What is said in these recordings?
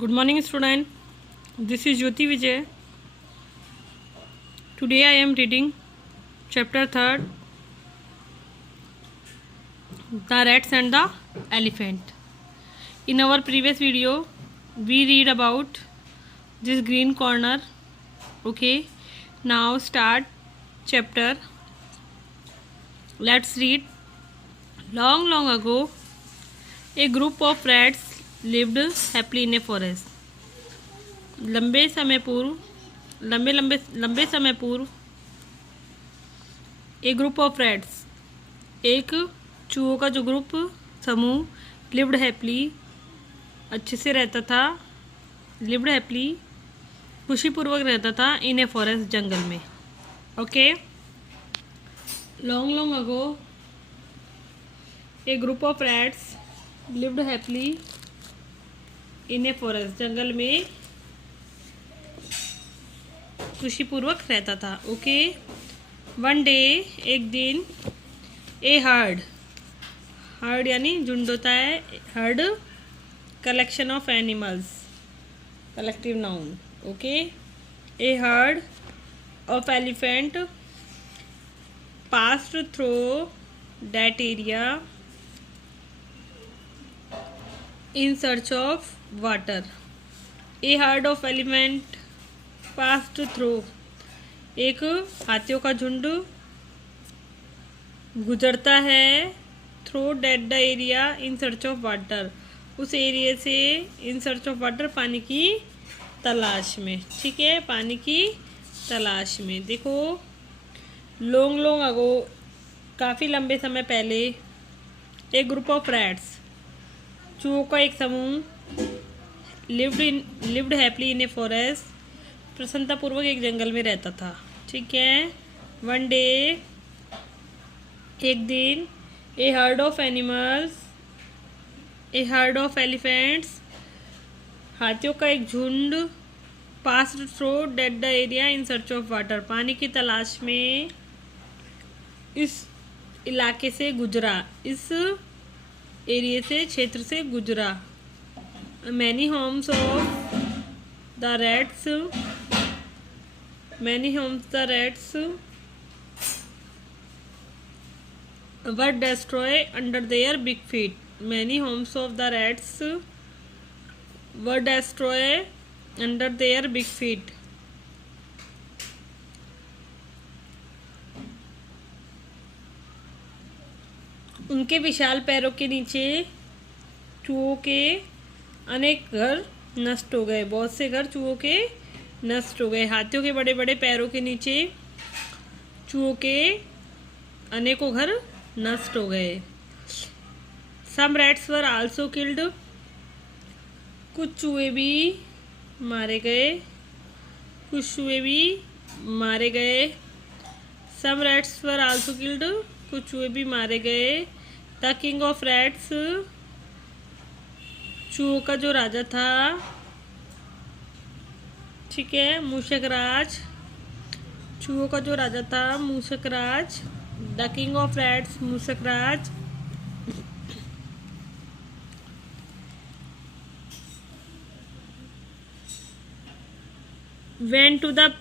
Good morning, student. This is Jyoti Vijay. Today I am reading chapter 3, The Rats and the Elephant. In our previous video, we read about this green corner. Okay, now start chapter. Let's read. Long, long ago, a group of rats lived happily in a forest. लंबे समय पूर्व एक group of rats, एक चूहों का जो group समूह lived happily अच्छे से रहता था, लिव्ड हैप्पली खुशीपूर्वक रहता था इन ए फॉरेस्ट जंगल में. Okay, long long ago a group of rats lived happily in a forest, जंगल में खुशीपूर्वक रहता था. ओके, वन डे एक दिन, ए हर्ड यानी झुंड होता है, herd collection of animals, collective noun. Okay, a herd of elephant passed through that area in search of water. A herd of elephant passed through, एक हाथियों का झुंड गुजरता है through that the area in search of water, उस area से in search of water, पानी की तलाश में. ठीक है, पानी की तलाश में. देखो, लॉन्ग लॉन्ग अगो काफ़ी लंबे समय पहले, एक ग्रुप ऑफ रैट्स चूहों का एक समूह lived happily in a forest, प्रसन्नतापूर्वक एक जंगल में रहता था. ठीक है, वन डे एक दिन, ए हर्ड ऑफ एलिफेंट्स हाथियों का एक झुंड passed through that the area in search of water, पानी की तलाश में इस इलाके से गुजरा, इस एरिया से, क्षेत्र से गुजरा. Many homes the rats were destroyed under their big feet. Many homes of the rats were destroyed under their big feet. उनके विशाल पैरों के नीचे चूहों के अनेक घर नष्ट हो गए. बहुत से घर चूहों के नष्ट हो गए. हाथियों के बड़े बड़े पैरों के नीचे चूहों के अनेकों घर नष्ट हो गए. सम रैट्स वर आल्सो किल्ड, कुछ चूहे भी मारे गए. सम रैट्स वर आल्सो किल्ड, कुछ चूहे भी मारे गए. द किंग ऑफ रैट्स, चूहों का जो राजा था, ठीक है, मूषकराज, चूहों का जो राजा था Mushakraj, the king of rats Mushakraj, went to the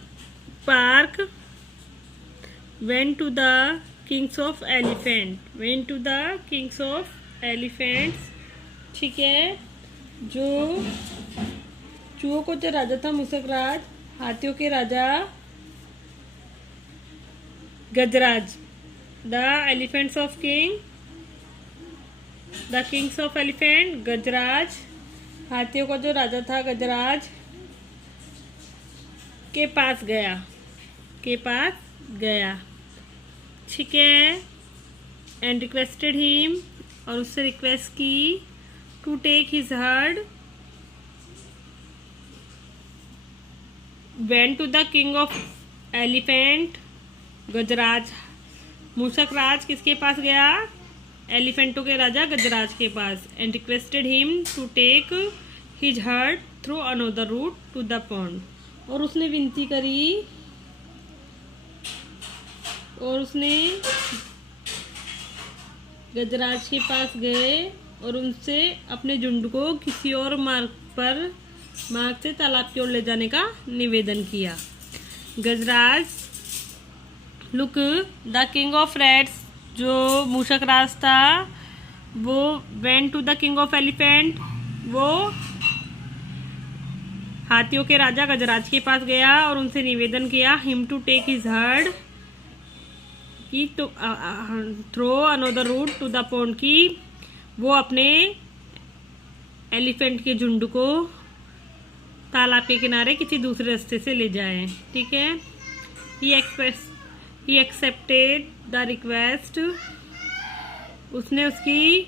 kings of elephants. ठीक है, जो चूहों को जो राजा था मूषकराज, हाथियों के राजा गजराज, द किंग्स ऑफ एलिफेंट गजराज, हाथियों का जो राजा था गजराज के पास गया. ठीक है, एंड रिक्वेस्टेड हिम, और उससे रिक्वेस्ट की, to take his herd. Went to the king of elephant Gajraj, Mushakraj किसके पास गया? एलिफेंटों के राजा गजराज के पास. And requested him to take his herd through another route to the pond, और उसने विनती करी, और उसने गजराज के पास गए और उनसे अपने झुंड को किसी और मार्ग पर मार्ग से तालाब की ओर ले जाने का निवेदन किया। Gajraj look the king of rats, जो मूषक राज था वो went to the king of elephant, वो हाथियों के राजा गजराज के पास गया और उनसे निवेदन किया him to take his herd की to through another route to the pond, की वो अपने एलिफेंट के झुंड को तालाब के किनारे किसी दूसरे रास्ते से ले जाएं। ठीक है। ही एक्सेप्टेड द रिक्वेस्ट, उसने उसकी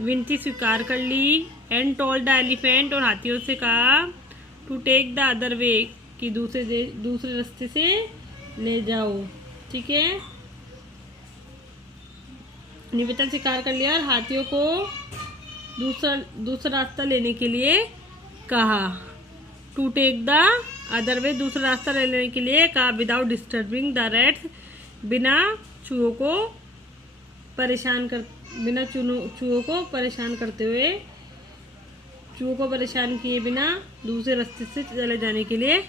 विनती स्वीकार कर ली। एंड टोल्ड द एलिफेंट, और हाथियों से कहा to take the other way, कि दूसरे रास्ते से ले जाओ। ठीक है। निवेदन स्वीकार कर लिया और हाथियों को दूसरा रास्ता लेने के लिए कहा। To take the other way, दूसरा रास्ता लेने के लिए कहा। विदाउट डिस्टर्बिंग द रैट्स, बिना चूहों को परेशान करते हुए, चूहों को परेशान किए बिना दूसरे रास्ते से चले जाने के लिए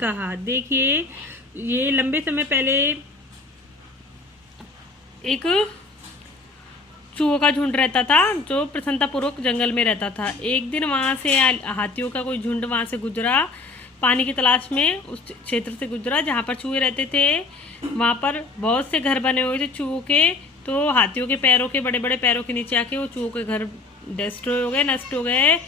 कहा। देखिए, ये लंबे समय पहले एक चूहों का झुंड रहता था जो प्रसन्नतापूर्वक जंगल में रहता था। एक दिन वहाँ से हाथियों का कोई झुंड वहाँ से गुजरा, पानी की तलाश में उस क्षेत्र से गुजरा जहाँ पर चूहे रहते थे। वहाँ पर बहुत से घर बने हुए थे चूहों के, तो हाथियों के पैरों के बड़े बड़े पैरों के नीचे आके वो चूहों के घर डिस्ट्रॉय हो गए, नष्ट हो गए।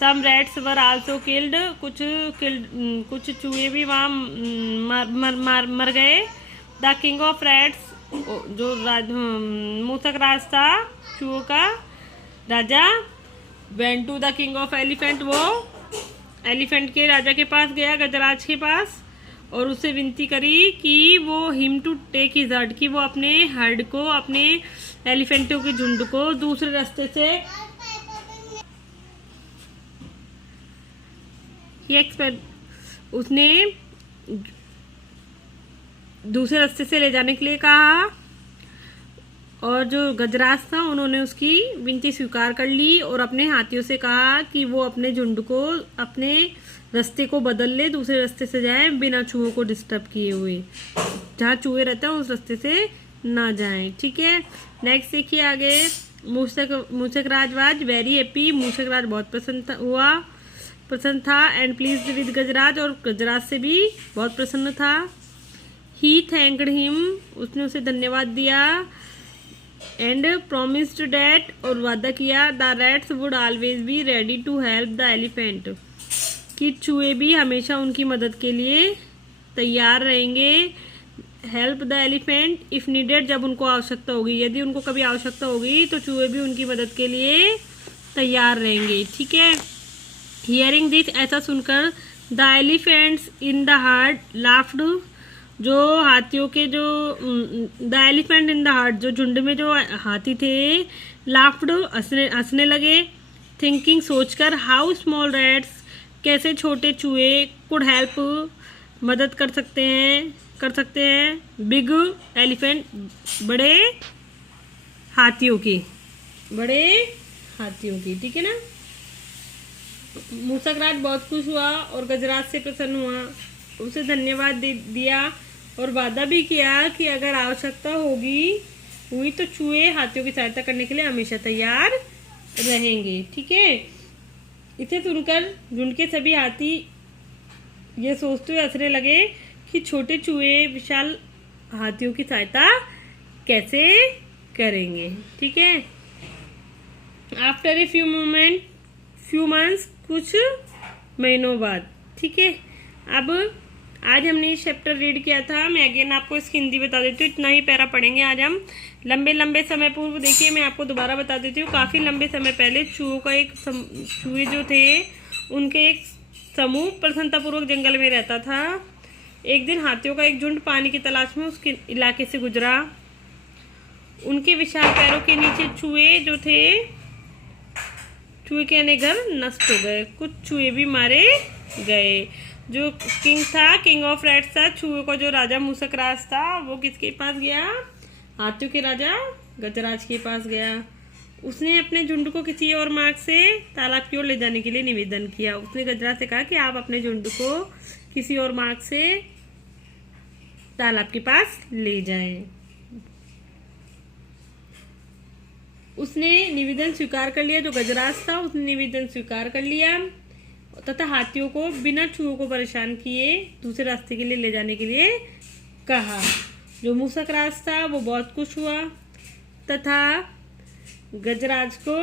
सम रैट्स वर आल्सो किल्ड, कुछ चूहे भी वहाँ मर गए। द किंग ऑफ रैट्स, जो मूषक राज था चूहों का राजा, went to the king of elephant, वो एलिफेंट के राजा के पास गया, गजराज के पास, और उससे विनती करी कि वो him to take his herd, कि वो अपने हर्ड को, अपने एलिफेंटों के झुंड को दूसरे रास्ते से उसने दूसरे रास्ते से ले जाने के लिए कहा। और जो गजराज था उन्होंने उसकी विनती स्वीकार कर ली और अपने हाथियों से कहा कि वो अपने झुंड को, अपने रास्ते को बदल ले, दूसरे रास्ते से जाए बिना चूहों को डिस्टर्ब किए हुए। जहाँ चूहे रहते हैं उस रास्ते से ना जाएं। ठीक है। नेक्स्ट देखिए आगे, मूषक राज वेरी हैप्पी, मूषक राज बहुत प्रसन्न था एंड प्लीज्ड विद गजराज, और गजराज से भी बहुत प्रसन्न था। ही थैंक्ड हिम, उसने उसे धन्यवाद दिया। एंड प्रोमिस्ड डैट, और वादा किया, the rats would always be ready to help the elephant, कि चूहे भी हमेशा उनकी मदद के लिए तैयार रहेंगे। Help the elephant if needed, जब उनको आवश्यकता होगी, यदि उनको कभी आवश्यकता होगी तो चूहे भी उनकी मदद के लिए तैयार रहेंगे। ठीक है। हियरिंग दिस, ऐसा सुनकर, the elephants in the heard laughed, जो हाथियों के जो the elephant in the heard, जो झुंड में जो हाथी थे, लाफ्ड हंसने लगे। थिंकिंग, सोचकर, हाउ स्मॉल रैट्स, कैसे छोटे चूहे, कुड हेल्प, मदद कर सकते हैं बिग एलिफेंट, बड़े हाथियों की। ठीक है ना। मूषक राज बहुत खुश हुआ और गजराज से प्रसन्न हुआ, उसे धन्यवाद दिया और वादा भी किया कि अगर आवश्यकता हुई तो चूहे हाथियों की सहायता करने के लिए हमेशा तैयार रहेंगे। ठीक है। इसे सुनकर झुंड के सभी हाथी ये सोचते हुए हंसने लगे कि छोटे चूहे विशाल हाथियों की सहायता कैसे करेंगे। ठीक है। आफ्टर ए फ्यू मंथ्स, कुछ महीनों बाद। ठीक है। अब आज हमने ये चैप्टर रीड किया था, मैं अगेन आपको इसकी हिंदी बता देती हूँ। इतना ही पैरा पढ़ेंगे आज हम। लंबे समय पूर्व, देखिए मैं आपको दोबारा बता देती हूँ, काफ़ी लंबे समय पहले चूहे जो थे उनके एक समूह प्रसन्नतापूर्वक जंगल में रहता था। एक दिन हाथियों का एक झुंड पानी की तलाश में उसके इलाके से गुजरा। उनके विशाल पैरों के नीचे चूहे के अनेक घर नष्ट हो गए, कुछ चूहे भी मारे गए। जो किंग ऑफ रैट्स था, चूहे का जो राजा मूषक राज था, वो किसके पास गया? हाथियों के राजा गजराज के पास गया। उसने अपने झुंड को किसी और मार्ग से तालाब की ओर ले जाने के लिए निवेदन किया। उसने गजरा से कहा कि आप अपने झुंड को किसी और मार्ग से तालाब के पास ले जाएं। उसने निवेदन स्वीकार कर लिया। जो गजराज था उसने निवेदन स्वीकार कर लिया तथा हाथियों को बिना चूहों को परेशान किए दूसरे रास्ते के लिए ले जाने के लिए कहा। जो मूसक राज था वो बहुत खुश हुआ तथा गजराज को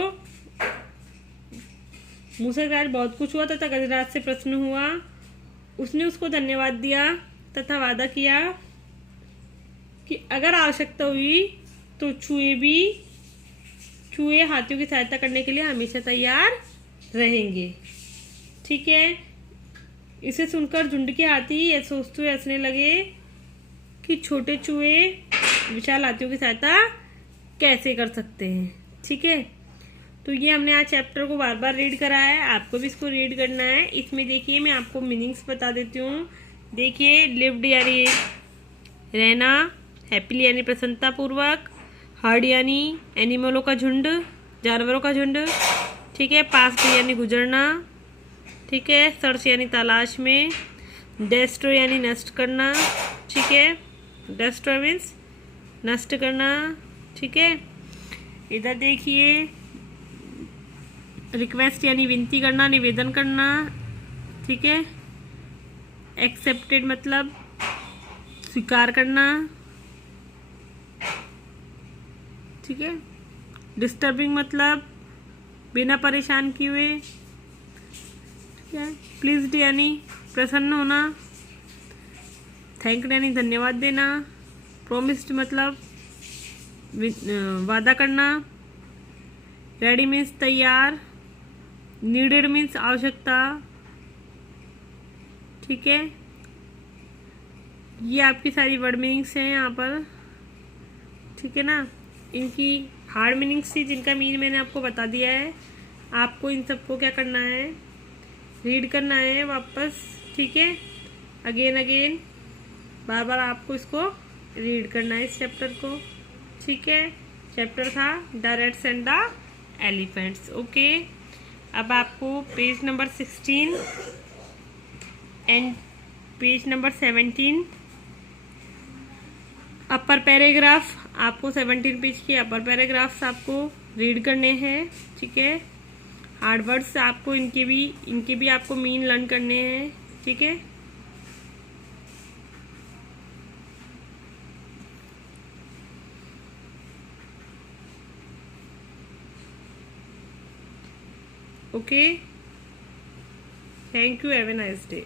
मूसक राज बहुत खुश हुआ तथा गजराज से प्रसन्न हुआ। उसने उसको धन्यवाद दिया तथा वादा किया कि अगर आवश्यकता हुई तो चूहे हाथियों की सहायता करने के लिए हमेशा तैयार रहेंगे। ठीक है। इसे सुनकर झुंड के हाथी ये सोचते हुए हंसने लगे कि छोटे चूहे विशाल हाथियों की सहायता कैसे कर सकते हैं। ठीक है। तो ये हमने आज चैप्टर को बार बार रीड करा है, आपको भी इसको रीड करना है। इसमें देखिए मैं आपको मीनिंग्स बता देती हूँ। देखिए लिव्ड यानी रहना, हैप्पीली यानी प्रसन्नतापूर्वक, हर्ड यानी एनिमलों का झुंड, जानवरों का झुंड। ठीक है। पास यानी गुजरना। ठीक है। सर्च यानी तलाश में, डेस्ट्रॉय यानी नष्ट करना। ठीक है। डेस्ट्रॉय मीन्स नष्ट करना। ठीक है। इधर देखिए रिक्वेस्ट यानी विनती करना, निवेदन करना। ठीक है। एक्सेप्टेड मतलब स्वीकार करना। ठीक है। डिस्टर्बिंग मतलब बिना परेशान किए हुए। ठीक है। प्लीज्ड यानी प्रसन्न होना। थैंक्ड यानी धन्यवाद देना। प्रोमिस्ड मतलब वादा करना। रेडी मीन्स तैयार। नीडेड मीन्स आवश्यकता। ठीक है। ये आपकी सारी वर्ड मीनिंग्स हैं यहाँ पर। ठीक है ना। इनकी हार्ड मीनिंग्स थी जिनका मीन मैंने आपको बता दिया है। आपको इन सबको क्या करना है, रीड करना है वापस। ठीक है। अगेन बार बार आपको इसको रीड करना है इस चैप्टर को। ठीक है। चैप्टर था the rats and the elephants. Okay. अब आपको page number 16 and page number 17 upper paragraph, आपको 17 पेज के अपर पैराग्राफ्स आपको रीड करने हैं। ठीक है। हार्ड वर्ड्स आपको इनके भी आपको मीन लर्न करने हैं। ठीक है। Okay. Thank you. Have a nice day.